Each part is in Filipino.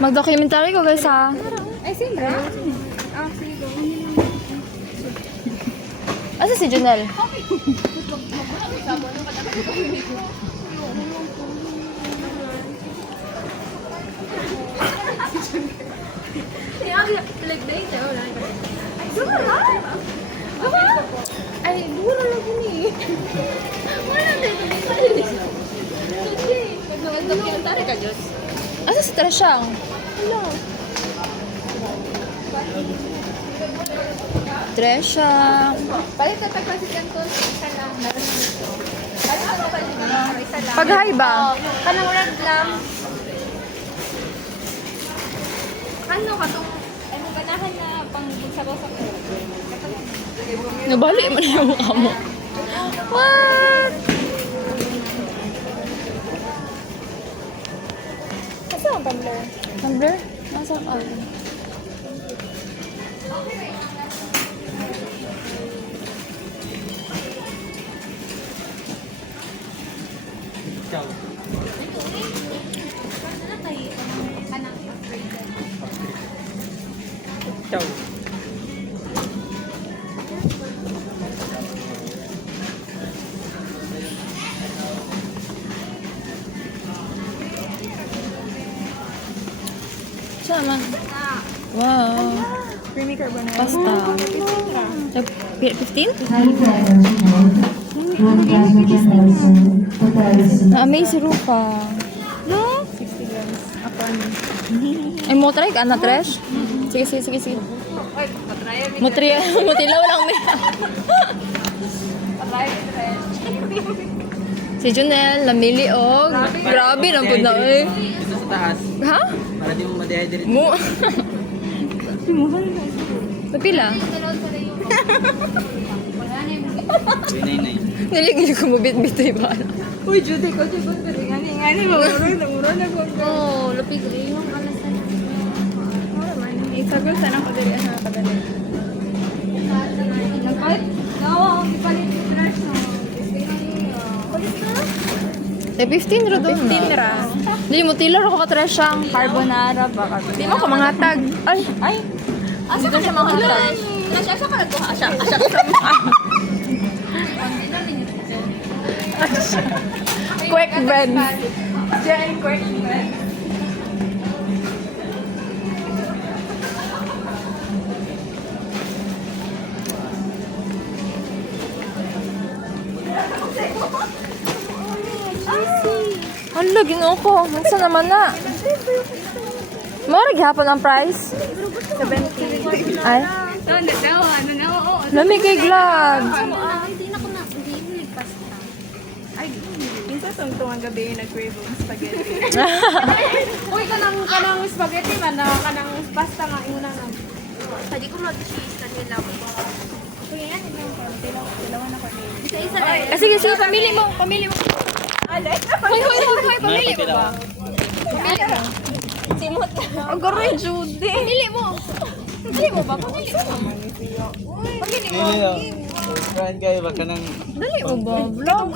Mag-documentary ko guys ha. Ay, siyempre. Sige. Asa si Junel? Ay, duro lang ko ni. Wala na ito. Mag-documentary ka, Diyos. Asa si Tresyang? Tresyang. Palit na tagpasi kanton. Isa lang. Meron na dito. Palit na tagpasi kanton. Isa lang. Pag-hi ba? Kanang red lang. Ano ka itong, ano ganahan na pang sabaw sa ko? Nabali mo na yung mukha mo. What? Kasi ang tumbler. Number? Nasa ka? Ciao. Saan? Wow. Creamy carbonara. Pasta. 15? Na-amaze si Rufa. No? 60 grams. Ako ano? Ay, mo try ka na, Tresh? Sige, sige, sige, sige. Ay, patraya mi. Mutilaw lang may. Patraya Si Junel, namili og. Grabe lang po na eh. Ito sa taas. Ha? Para di mo ma-dehydrate. Mo. Napila? Winay-nay. Niligil ko mo bit-bit ba? Uy, Judy ko, Judy. Ngani, mura na ko. Oo, lapig yung alasan. Mura man. Isagot sana ko diri ha kadali. Nagpalit. No, ipalit yung brush no. Palit na? Eh, 15 ra doon. 15 ra. Hindi mo tila ako katresyang. Carbonara baka. Di mo ko mga tag. Ay, Ay. Asa ka siya mga tag? Asa ka nagkuha? Asa ka sa mga. quick bend. Jen, quick bend. Hala, ginoo ko. Nasa naman na. Mara gihapon ang price. 70. Ay, Ano daw? Ano na? Oo. lami kay glad. Hindi na ko na. Hindi ligpas na. Ay, minsan tungtungan gabi nag-crave ng spaghetti. Uy, kanang spaghetti man na kanang pasta nga ina na. Pwede ko mag-cheese kanila. Uy, yan yung tilawan ako ni. Isa-isa lang. Ah, sige, sige, pamili mo. Pamili mo. Hoy, pamili mo ba? Pamili mo. Simot na. Ang garoy, Judy. Pamili mo. Pamili mo ba? Pamili mo. Pamili mo. Kain kayo ba ka ng... Dali mo ba? Vlog.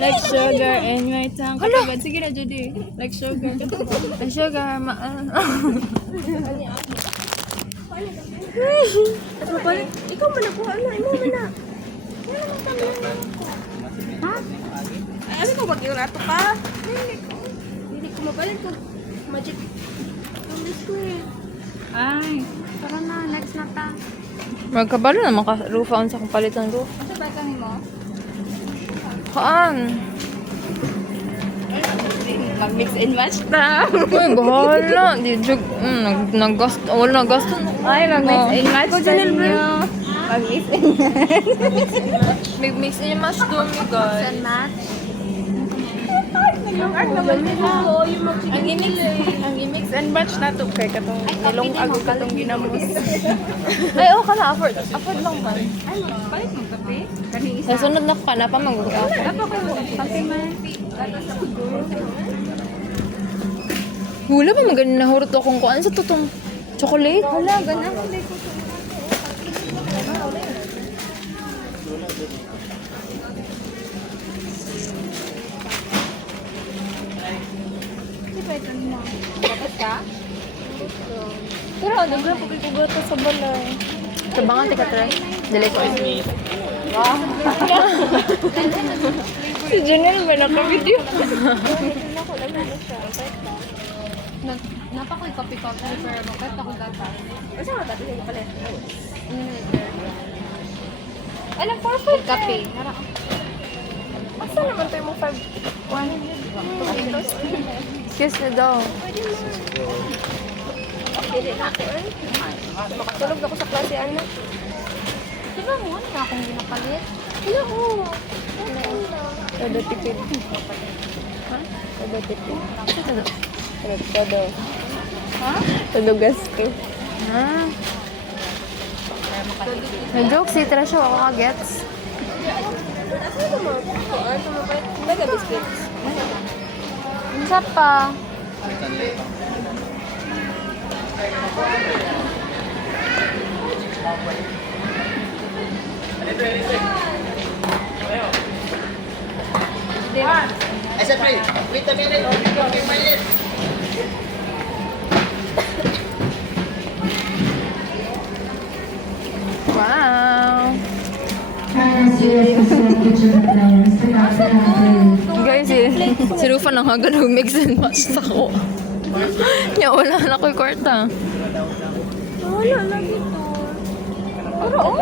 Like sugar and my tongue. Katagad. Sige na, Judy. Like sugar. Like sugar. Ikaw man nakuha na. Imo man na. Ha? Ay, ano ko bagyo na ito pa? Hindi ko mabalit ko. Magic. Tulis ko eh. Ay, tara na. Next na ta. Magkabalo naman ka rufa sa kong palitan roof. Ano ba kami mo? Kaan? Mag-mix and match na. Uy, bahala. Di jug. Nag-gasto. Wala nag-gasto. Ay, mag-mix and match Ko sa dyan, inyo. Mag-mix and match. May mix and match doon, mi guys. And match? Ang i-mix and match na to kay katong nilong agad katong ginamos. Ay, oh, kana. Afford. Afford lang ba? Ay, balik mo kape? Kani isa. Sa sunod na ka na pa mag-afford. Dapat ko kape man. Hula ba magaling nahurot akong kuan sa tutong chocolate? Wala, ganun. Hindi ko Di ba ito mo? Tapos ka? Pero ano gra pag ikugoto sa balay. Tabangan tika try. Dili ko. Wow. Si Janelle ba naka-video? Napakoy copy-copy pero bakit ako gata? Asa ka dati yung palit? Ano, 4 kape. Asa naman tayo mo 5? Excuse me daw. Dili na ako eh. Makatulog ako sa klase ano. Di ba mo? Ano akong ginapalit? Hello. Todo tipid. Ha? Todo tipid. Todo. Ha? Todo gasto. Ha? Nag-joke si Trasho. Ako ka-gets. Asa na mo? Ano mo ba? Mega biscuits. Isa pa. Ay, sa pre. Wait a minute. Okay, minute. Wow! Guys, si Rufa nang hagan mix and match sa ko. Nya wala na ko'y kwarta. Wala lagi to. Pero oh.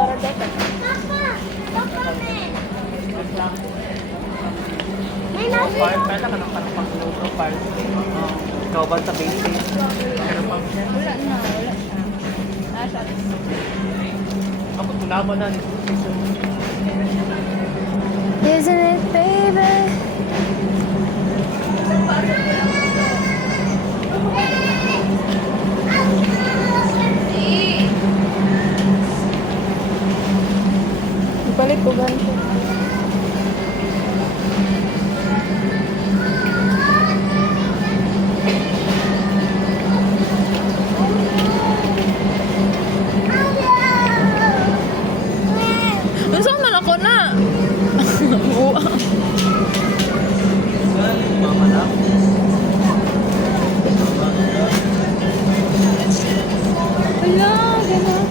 May nasi. Kaya ka nang parang pang-low profile. Ikaw ba sa basic? Wala na. Ako, tunaman na. Isn't it, baby? Balik ko ganito. Gusto man ako na. Buwa. Mama na. Hala, gano'n.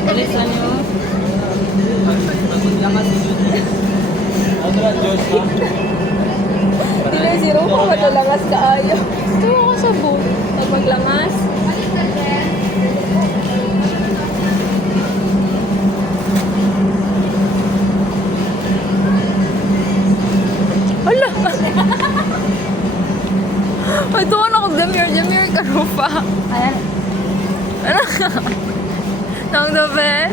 Palisan nyo. Maglangas si Diyos. Ano na Diyos ha? Dili si Rufa matalangas kaayo. Ito ako sa buwan. Maglangas. Hala! Ay, doon ako. Jamir ka, Rufa. Ayan. Ano ka? Nang dobe?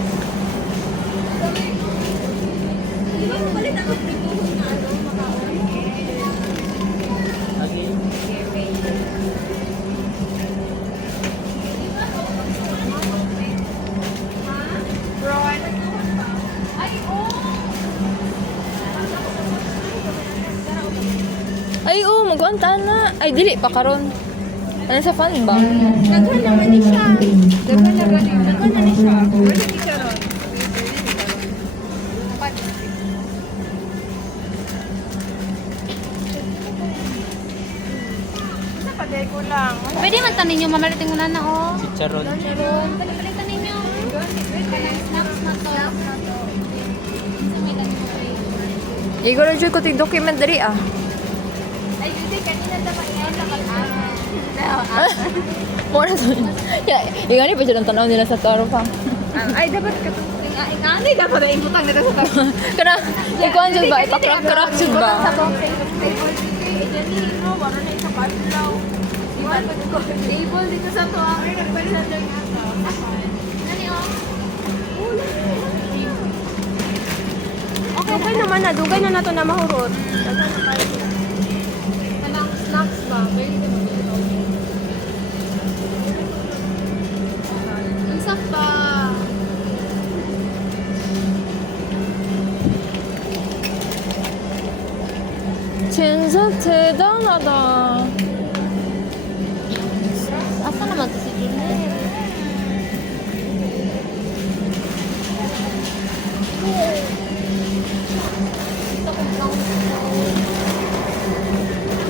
Ay, oo, magwantaan na. Ay, dili pa karon. Ano sa fan ba? Naghan naman ni siya. Naghan na gani. Naghan na ni siya. Wala ni siya ron. Sa paday ko lang. Pwede man tanin nyo, mamalitin mo na na, oh. Chicharon. Meron. Palitan ninyo. Kanang snacks na to. Sa may tanin mo kayo. Igor, dyan ko documentary ah. Ay, hindi. Kanina dapat yan. Muna sa yung ano pa dyan ang tanaw nila sa taro pa. Ay, dapat ka. Ingani dapat na ingutang nila sa tayo. Kana, ikuan dyan ba? Ipakrak-krak dyan ba? Sa table dito, wala na isa paglaw. Table dito sa to ang nagpalitan lang ata. Nani oh? Okay naman na, dugay na nato na mahurot. Kanang snacks ba? Pwede ka mag-ito. Ang sakta. 진짜 대단하다. Asa naman to si Junel?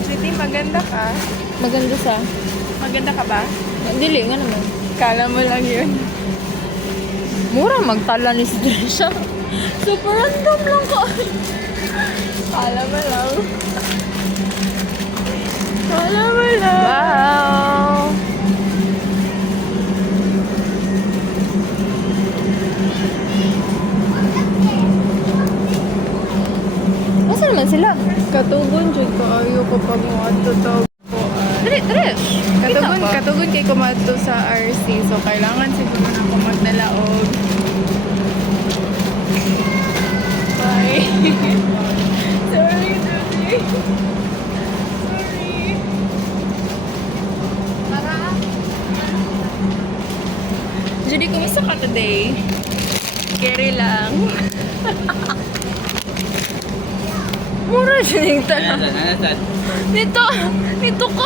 Sweetie, Maganda ka? Maganda sa. Maganda ka ba? Dili nga naman. Kala mo lang yun. Mura magtala ni si Trisha. Super random lang ko. Kala mo lang. Kala mo lang. Wow! Asa naman sila? Katugon jud ko ayo ko pag moadto to. Dali, Trish! Katugon, Kita pa. katugon kay kumadto sa RC. So kailangan siguro na ako magdala og bye. Sorry, Judy. Sorry. Judy, kumusta ka today? Carry lang. Mura siya yung tanong. Nito ko.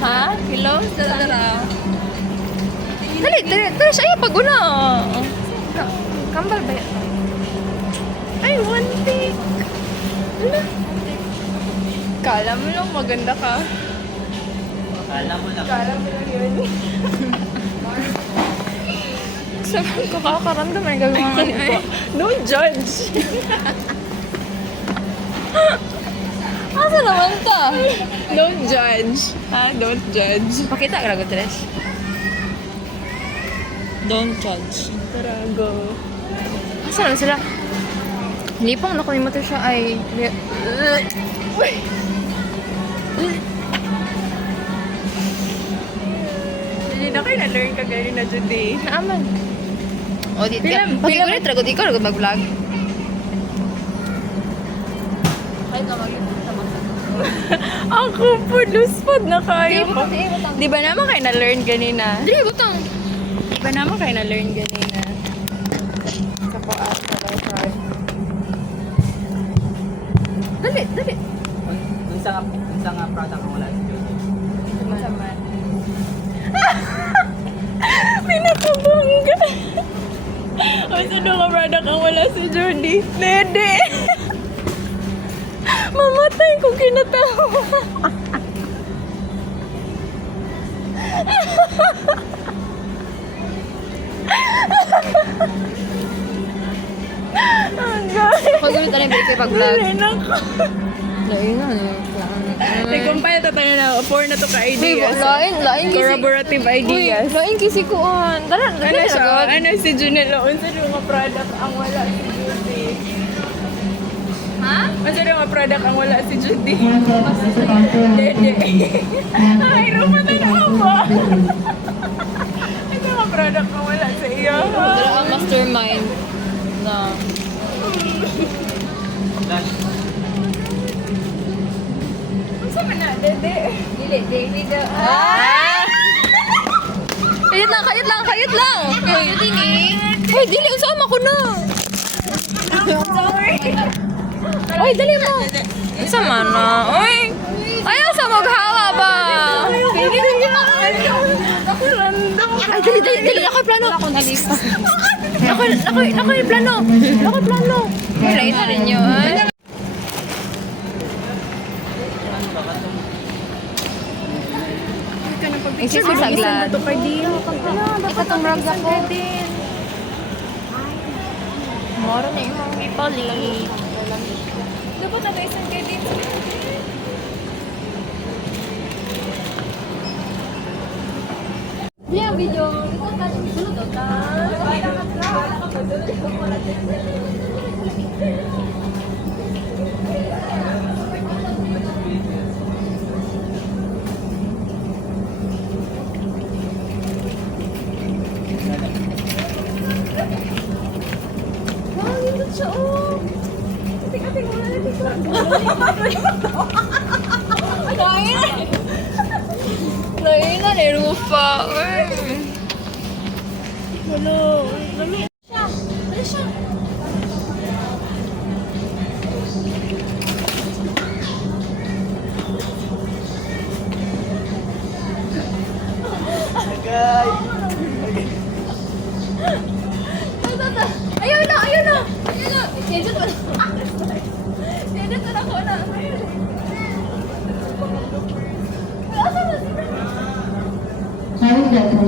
Ha? Hello? Dala. Dali, Trish, ayaw pag una. Kambal ba yan? Ay, one pick. Ala. Kala mo lang maganda ka. Kala mo lang. Kala mo lang yun. Sabi ko, kakaramdam ay gagawa ko. Don't judge. Asa naman ta? Don't judge. Ha? Don't judge. Pakita ka lang, Trish. Don't judge. Tara, go. Asa naman sila? Lipang na kunin mo to siya ay... Hindi na kayo na-learn ka ganyan na Judy. Naaman. O, di ka. Pilam- Pag-igulit, tragot ikaw, tragot mag-vlog. Kahit na Ako po, luspad na kayo. Di ba naman kayo na-learn ganina? Dili, butang. Di ba naman kayo na-learn ganina? Sa po ata daw, Pride. Dali. Unsa nga product ang wala sa Diyos? Masaman. Pinakabangga. O, sino ka product ang wala si Judy? Dede! Mamatay kung kinatawa. Ang gaya. Pag-ulit na rin, balik kayo pag-vlog. Wala na ko. Lain na, ano. Nag-compile ta tayo na 4 na to ka ideas. Lain kisi. Corroborative ideas. Lain kisi ko. Dala, Ano siya? Ano si Junelo? Unsa yung mga product ang wala si Judy? Ha? Unsa yung mga product ang wala si Judy? Dede. Ay, rumatan na ako. Ano mga product ang wala sa iyo? Dala ang mastermind na... Flash. Unsa man na, Dede? Dili, David. Kayat lang! Uy, dili, usama ko na! Uy, dali mo! Usama na, uy! Ayaw sa maghawa ba? Ay, dali, ako yung plano! Ako nalipas. Ako yung plano! Wala na rin yun. Isis sa saglat. Ito kay Dio. Ikatumrag ako. Moro na yung mga ipali. Dapat na tayo isang kay Dio. Yeah, video. Sulod ka. Lain na ni Rufa. Hello. Ayun na. Edit mo na. Edit mo na ko na.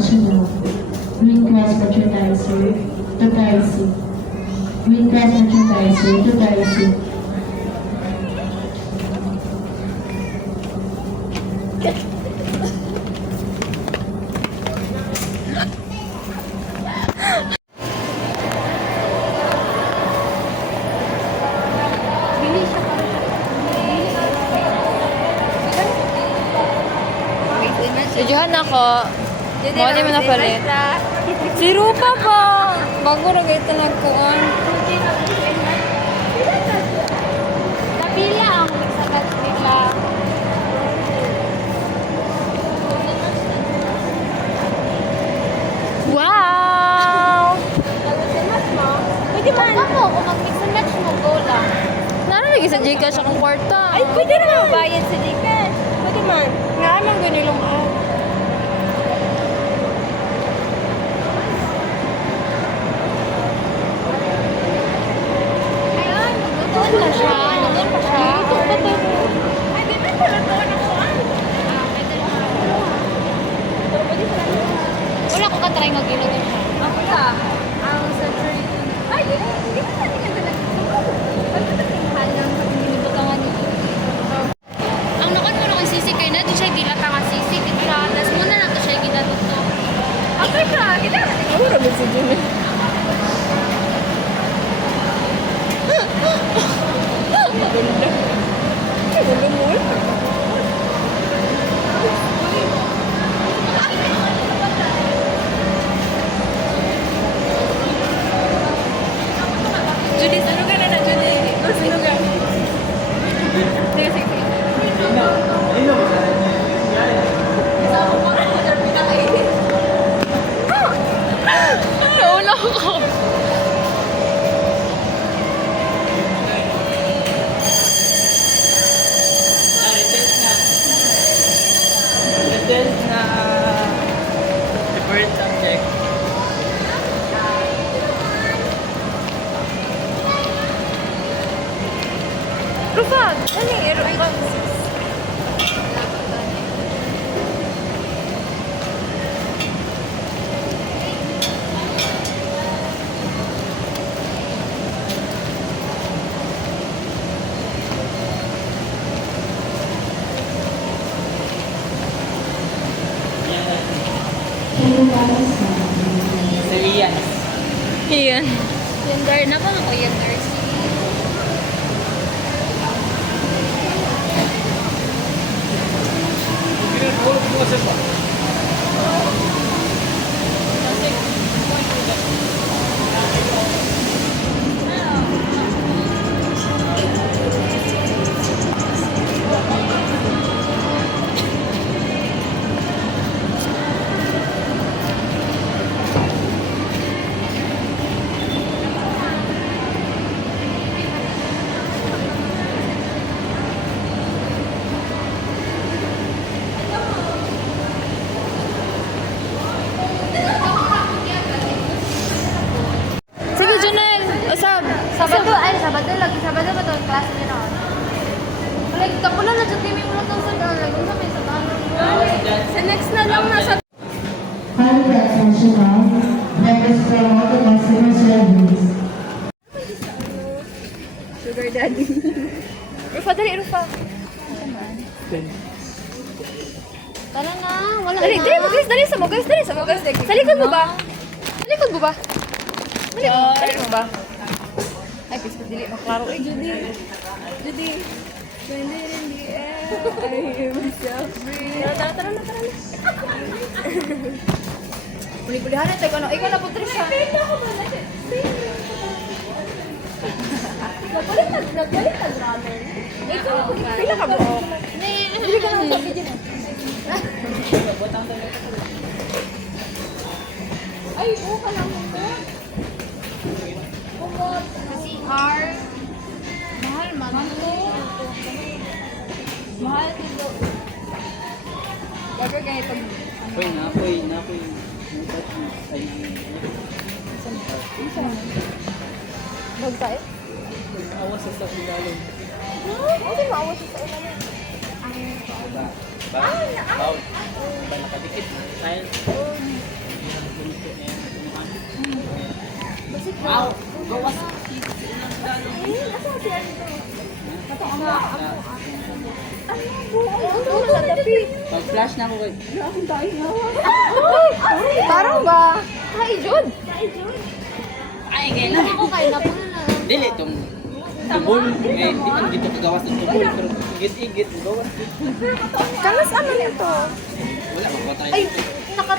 National. Green Cross Patronizer to Tarsi. Green Cross Patronizer to Tarsi. Sujuhan ako. Mga di mo na palit. Si Rupa pa. Bago na ito nagkuhan. Napila ang mixagat nila. Wow! Pwede man. Ako, kung mag-mix and match mo, go lang. Nalagay sa Gcash akong kwarta. Ay, pwede naman bayad sa Gcash. Pwede man. nga lang ganilong Ayun, maglutuan na siya. Lutuan pa siya. Ay, di ba palutuan ako? Pwede naman. Wala ko ka-try mag-ilugan siya. Ako na. Ang saturated. Ay, hindi ka natin ka talaga. Pagkatatinghan lang sa pinibutangan niyo. Ang nakon mo na kang sisig kayo na, di siya dilata nga sisig. Di siya, tas muna na to siya ginatuto. Okay ka, kita ka. Mura ba si Jimmy? Maganda. Maganda mo eh. Judy, sino ka na na, Judy? O, sino ka? Sige, sige, sige. Nauna ko. Retest na preferred subject. Rufat, ano yung ibang Si Ian. Iyan. Yung dar na ba ako yung nursing? Sige, Janelle. Usab. Sabado, ay, Sabado lagi. Sabado ba itong class nila? Like, kapula na dyan, timing mo itong sa doon. Like, kung sa may sa Sa next na lang nasa Halifax National. Members from all the customer service. Sugar daddy. Rufa, dali, Rufa. Tara na, wala Dali, na. dali mo, guys. Dali sa mo, guys. Dali sa mo, guys. Sa likod mo ba? Sa likod mo ba? Dali mo ba? Ay, please, dili. Maklaro. Eh, Judy. Judy. When in the air, I hear myself breathe. Tara, tara, tara, tara. Puli-pulihan na tayo. Ikaw na po, Trisha. Nagbaliktad ramen. Ikaw, Pila ka mo? hindi ka naman sa video na. Ay, buka lang mo. Bukod. Kasi CR. Mahal man. Mahal ito. Bago ganito. Uy, napoy. Ay, Bagtae? awas sa ilalim. Hindi maawa siya sa ilalim. Ba? Ba? Ba? Nakadikit. Ay, Wow, gawas. Pag-flash na ako kay... Parang ba? Hi, Jude. Ay, kailan? Ako kayo na po na. Dili, itong tubol. Eh, di man dito kagawas ng tubol. Pero igit-igit, gawas. Kanas ano nito? Wala, magpatay. Ay,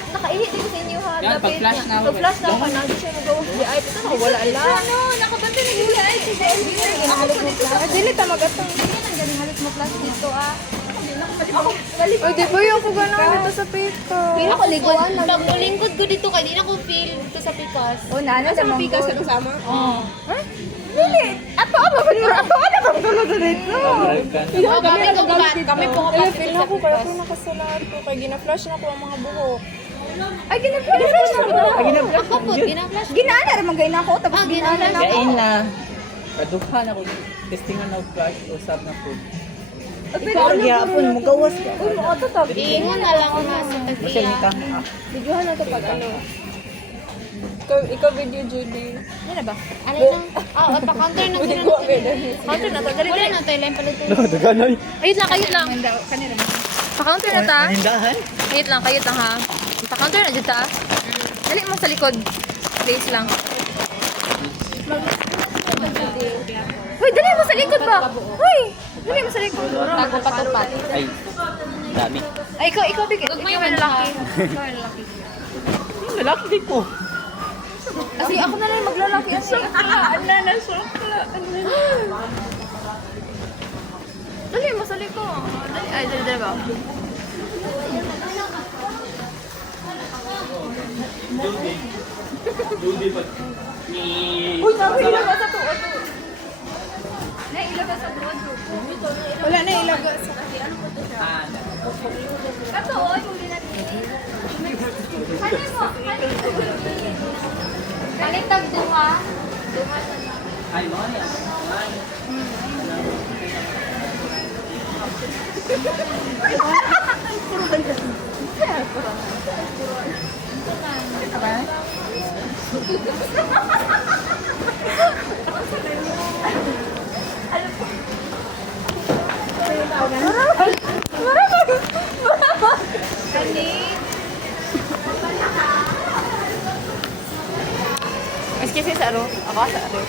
nakaihi din sa inyo ha. Yan, pag-flash na ako. Pag-flash na ako, nandito siya magawa. Ay, ito na, wala lang. Ano, nakabante na gila. Ay, si Debbie. Ginahalit mo flash. Ay, dili ta magatong. Ganyan ang ginahalit mo flash dito ah. Ay, di ba yung ko gano'n dito sa pito? Pero ako liguan lang. Pag ulingkod ko dito kay di na ko feel to sa pikas. O, nana sa mga Pikas ka kasama? Oo. Dili. Ato ano ba nyo? Ato ano ba tulog dito? Oh, kami ko kami po ko Ay, feel na ko kaya ko nakasalat ko. Kaya gina-flash na ko ang mga buhok. Ay, gina-flash na ko. Ako po gina-flash. Ginana naman gaya na ako. Tapos Ah, ginana na ako. Kain na. Paduhan ako. Testingan na flash. Usap na food. Ikaw ang gihapon mo gawas ka. Uy, mo ato tabi. Iingon na lang nga sa Masya tagiya. ka. Videohan na to pag ano. Ikaw video, Judy. Ano na ba? Ano lang? Ah, pa-counter na Hindi sila. ko pwede. Counter na to. Dali, Wala dali. na tayo lang pala tayo. Daganoy. Kayot lang, kayot lang. Kanina mo. Pa-counter na ta. Manindahan? Kayot lang ha. Pa-counter na dito ah. Dali mo sa likod. Place lang. Hoy, dali mo sa likod ba? Hoy! Dali mo sa likod. Tago patupat. Ay, dami. Ay, ikaw, bigay. Ikaw may may lalaki. manha. Ikaw may lalaki. Lalaki din ko. Kasi ako na lang maglalaki. Dali mo sa likod. Dali, ay, dali ba? Uy, naku, ilagay sa tuod. Nailagay sa buwan. Wala na ilagay sa... Katuon, kung ginatili. Hanin mo, hanin mo. Balitag duha. Ay, mo niya. Excuse me, sa aro. Ako sa aro.